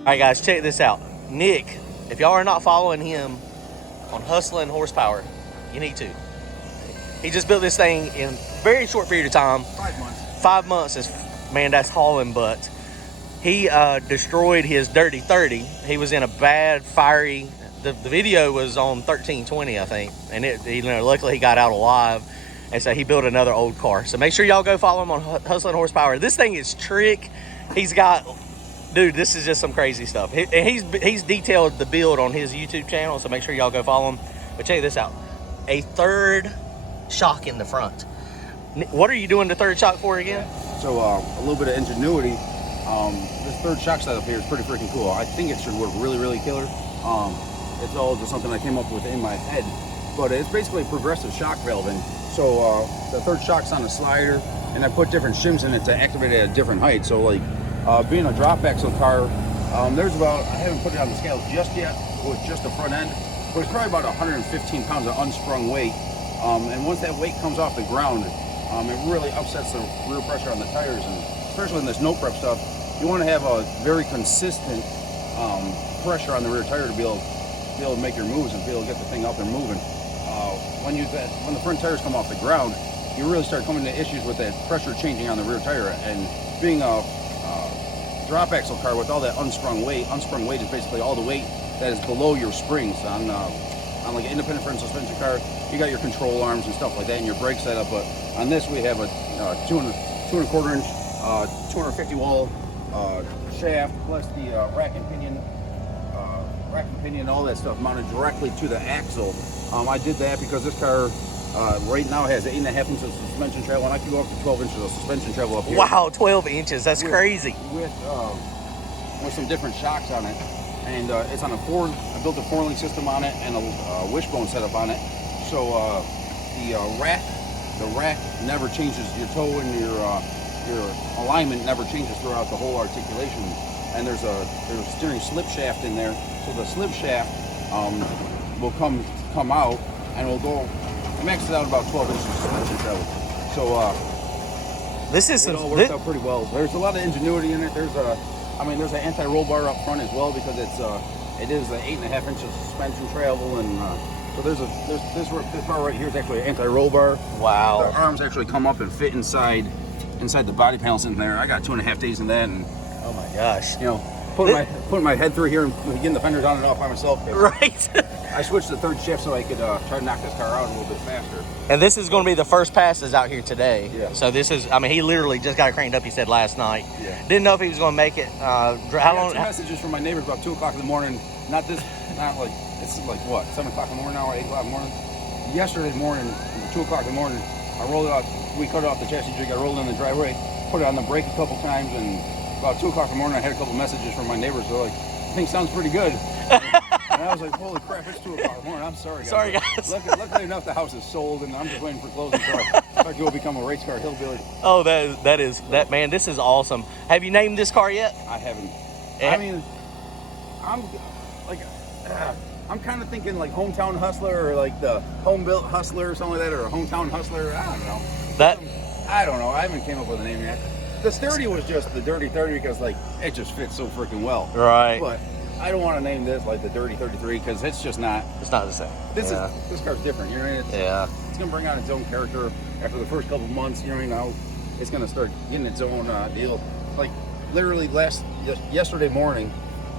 All right, guys, check this out. Nick, if y'all are not following him on Hustlin Horsepower, you need to. He just built this thing in a very short period of time. 5 months. 5 months is, man, that's hauling butt. He destroyed his Dirty 30. He was in a bad, fiery, the video was on 1320, I think. And luckily he got out alive. And so he built another old car. So make sure y'all go follow him on Hustlin Horsepower. This thing is trick. He's got, dude, this is just some crazy stuff. He's detailed the build on his YouTube channel. So make sure y'all go follow him. But check this out. A third shock in the front. What are you doing the third shock for again? So a little bit of ingenuity. This third shock setup here is pretty freaking cool. I think it should work really, really killer. It's all just something I came up with in my head. But it's basically progressive shock valving. So the third shock's on a slider, and I put different shims in it to activate it at a different height. So like being a drop axle car, there's about, I haven't put it on the scale just yet with just the front end, but it's probably about 115 pounds of unsprung weight. And once that weight comes off the ground, it really upsets the rear pressure on the tires, and especially in this no prep stuff, you want to have a very consistent pressure on the rear tire to be able to make your moves and be able to get the thing up and moving. When the front tires come off the ground, you really start coming to issues with that pressure changing on the rear tire. And being a drop axle car with all that unsprung weight is basically all the weight that is below your springs. On like an independent front suspension car, you got your control arms and stuff like that and your brake setup, but on this we have a 2.25 inch 250 wall shaft plus the rack and pinion, all that stuff mounted directly to the axle. I did that because this car right now has 8.5 inches of suspension travel, and I can go up to 12 inches of suspension travel up here. Wow, 12 inches, that's crazy. With some different shocks on it. And it's on a Ford. I built a 4-link system on it and a wishbone setup on it. So the rack never changes. Your toe and your alignment never changes throughout the whole articulation. And there's a steering slip shaft in there. So the slip shaft will come out and will go. I maxed it out about 12 inches of suspension travel. So it all works out pretty well. There's a lot of ingenuity in it. There's an anti-roll bar up front as well because it is 8.5 inches of suspension travel, and so this bar right here is actually an anti-roll bar. Wow. The arms actually come up and fit inside the body panels in there. I got 2.5 days in that, and oh my gosh, putting my head through here and getting the fenders on and off by myself. Right. I switched to third shift so I could try to knock this car out a little bit faster. And this is going to be the first passes out here today. Yeah. So this is, he literally just got it cranked up, he said, last night. Yeah. Didn't know if he was going to make it. How long? 2 messages from my neighbors about 2 o'clock in the morning. It's like what, 7 o'clock in the morning now or 8 o'clock in the morning? Yesterday morning, 2 o'clock in the morning, I rolled it out. We cut off the chassis jig, I rolled it in the driveway, put it on the brake a couple times, and about 2 o'clock in the morning, I had a couple messages from my neighbors. They're like, "I think sounds pretty good." And I was like, "Holy crap, it's 2 o'clock in the morning. I'm sorry, guys." Sorry, guys. Luckily enough, the house is sold, and I'm just waiting for closing, so I can go become a race car hillbilly. Oh, man, this is awesome. Have you named this car yet? I haven't. Yeah. I mean, I'm kind of thinking like Hometown Hustler or like the Home Built Hustler or something like that, or a Hometown Hustler. I don't know. I don't know. I haven't came up with a name yet. The 30 was just the Dirty 30 because like it just fits so freaking well. Right. But I don't want to name this like the Dirty 33 because it's just not. It's not the same. This car's different. You know what I mean? It's gonna bring out its own character after the first couple months. You know what I mean? Now it's gonna start getting its own deal. Like literally yesterday morning,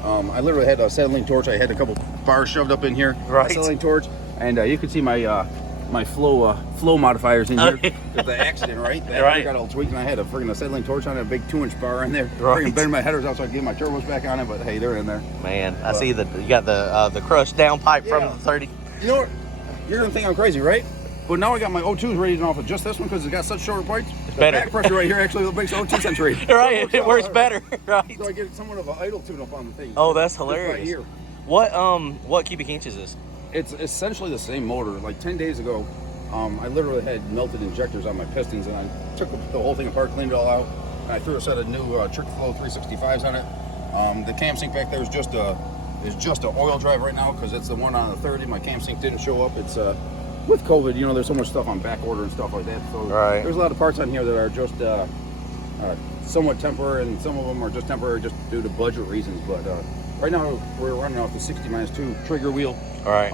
I literally had a acetylene torch. I had a couple bars shoved up in here. Right. Acetylene torch, and you could see my my flow modifiers in here with the accident, right? I got all tweaked, and I had a freaking acetylene torch on it, a big 2-inch bar in there. Right. Freaking bending my headers out so I could get my turbos back on it, but hey, they're in there. Man, I see that you got the crushed down pipe from the 30. You know what? You're gonna think I'm crazy, right? But now I got my O2s rated off of just this one because it's got such shorter pipes. It's the better. Back pressure right here actually makes the O2 century. Right, it works better. Right. So I get somewhat of an idle tune-up on the thing. Oh, that's hilarious. What cubic inch is this? It's essentially the same motor. Like 10 days ago, I literally had melted injectors on my pistons, and I took the whole thing apart, cleaned it all out, and I threw a set of new Trick Flow 365s on it. The cam sync back there is just an oil drive right now because it's the one on the 30. My cam sync didn't show up. It's with COVID, there's so much stuff on back order and stuff like that. So there's a lot of parts on here that are just somewhat temporary, and some of them are just temporary just due to budget reasons. But right now we're running off the 60-2 trigger wheel. All right.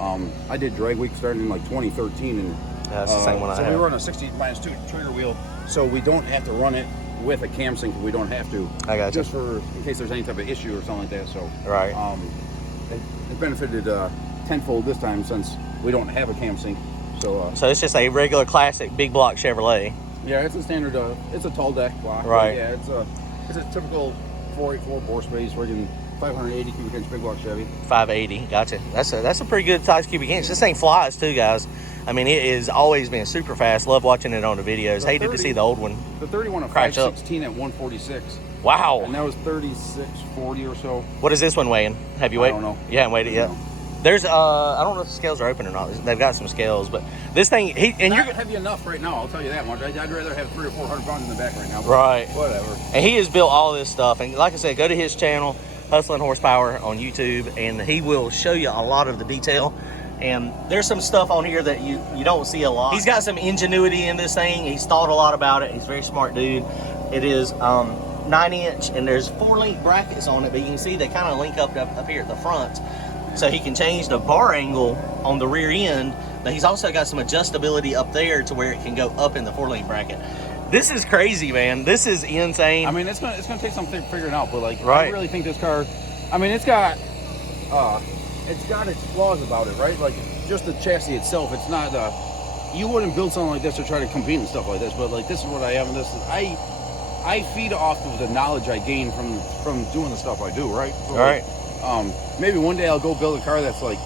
I did drag week starting in like 2013, and that's the same one I have. So we run a 60-2 trigger wheel, so we don't have to run it with a cam sync if we don't have to. I got you. Just for in case there's any type of issue or something like that. So right. It benefited tenfold this time since we don't have a cam sync. So it's just a regular classic big block Chevrolet. Yeah, it's a standard. It's a tall deck block. Right. Yeah, it's a typical 484 bore space, friggin' 580 cubic inch big block Chevy. 580. Gotcha. That's a pretty good size cubic inch. This thing flies too, guys. I mean, it has always been super fast. Love watching it on the videos. Hated to see the old one. The 31 at 516 at 146. Wow. And that was 3640 or so. What is this one weighing? Have you weighed? I don't know. You haven't weighed it yet? No. There's I don't know if the scales are open or not. They've got some scales, but this thing you're heavy enough right now. I'll tell you that much. I'd rather have 300 or 400 pounds in the back right now. Right. Whatever. And he has built all this stuff, and like I said, go to his channel, Hustlin Horsepower on YouTube, and he will show you a lot of the detail. And there's some stuff on here that you don't see a lot. He's got some ingenuity in this thing. He's thought a lot about it. He's a very smart dude. It is 9-inch, and there's 4-link brackets on it, but you can see they kind of link up here at the front. So he can change the bar angle on the rear end, but he's also got some adjustability up there to where it can go up in the 4-link bracket. This is crazy, man. This is insane. I mean, it's gonna take some figuring out, but like, right. I really think this car. I mean, it's got its flaws about it, right? Like, just the chassis itself. It's not. You wouldn't build something like this to try to compete and stuff like this, but like, this is what I am. And this is I feed off of the knowledge I gain from doing the stuff I do, right? So, all right. Maybe one day I'll go build a car that's like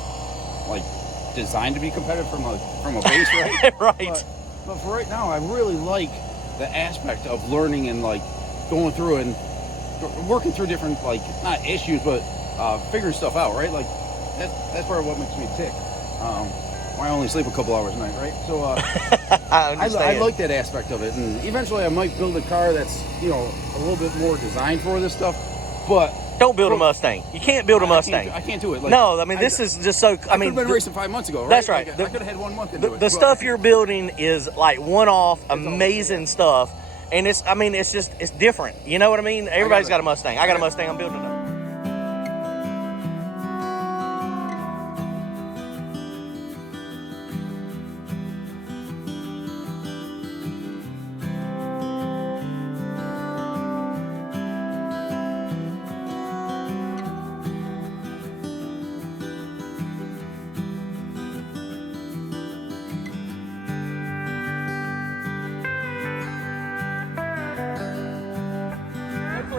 designed to be competitive from a base, right? Right. But for right now, I really like the aspect of learning and like going through and working through different, like, not issues, but figuring stuff out, right? Like that's part of what makes me tick. I only sleep a couple hours a night, right? So I like that aspect of it, and eventually I might build a car that's, you know, a little bit more designed for this stuff, but. Don't build a Mustang. You can't build a Mustang. I can't do it. Like, no, I mean, this is just so. I mean, could have been racing 5 months ago, right? That's right. Like, I could have had 1 month into it. The stuff you're building is like one-off, amazing stuff, and it's. I mean, it's different. You know what I mean? Everybody's got a Mustang. I got a Mustang. I'm building it.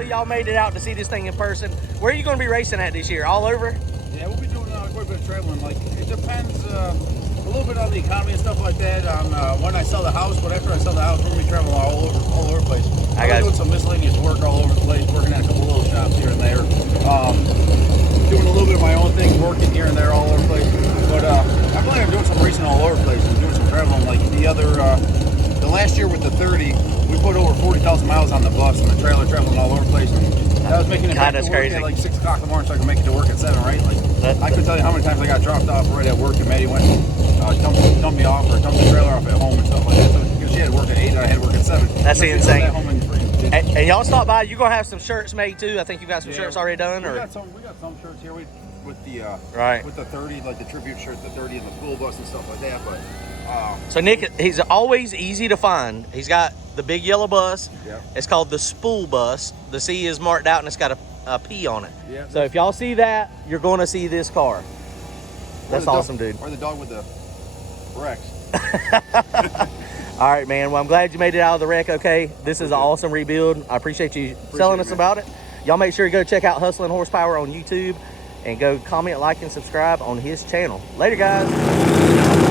Y'all made it out to see this thing in person. Where are you going to be racing at this year? All over? Yeah, we'll be doing quite a bit of traveling. Like, it depends a little bit on the economy and stuff like that. On when I sell the house, but after I sell the house, we're gonna be traveling all over the place. I'm doing some miscellaneous work all over the place, working at a couple little shops here and there. Doing a little bit of my own thing, working here and there all over the place. But I plan on doing some racing all over the place and doing some traveling. Like the last year with the 30. We put over 40,000 miles on the bus and the trailer, traveling all over the place. And I was making it back to work crazy. at like 6 o'clock in the morning so I could make it to work at 7, right? Like, I could tell you how many times I got dropped off right at work and Maddie went dumped me off or dumped the trailer off at home and stuff like that. So, because she had work at 8 and I had work at 7. That's insane. And y'all stop by. You're going to have some shirts made too. I think you've got some shirts already done. We got some shirts here with the right. with the 30, like the tribute shirt, the 30 and the school bus and stuff like that. But so Nick, he's always easy to find. He's got the big yellow bus. Yeah. It's called the spool bus. The C is marked out and it's got a P on it. Yeah. So if y'all see that, you're going to see this car. That's awesome, dude. Or the dog with the Rex. All right, man. Well, I'm glad you made it out of the wreck okay. This is an awesome rebuild. I appreciate you telling us about it. Y'all make sure you go check out Hustlin Horsepower on YouTube and go comment, like, and subscribe on his channel. Later, guys.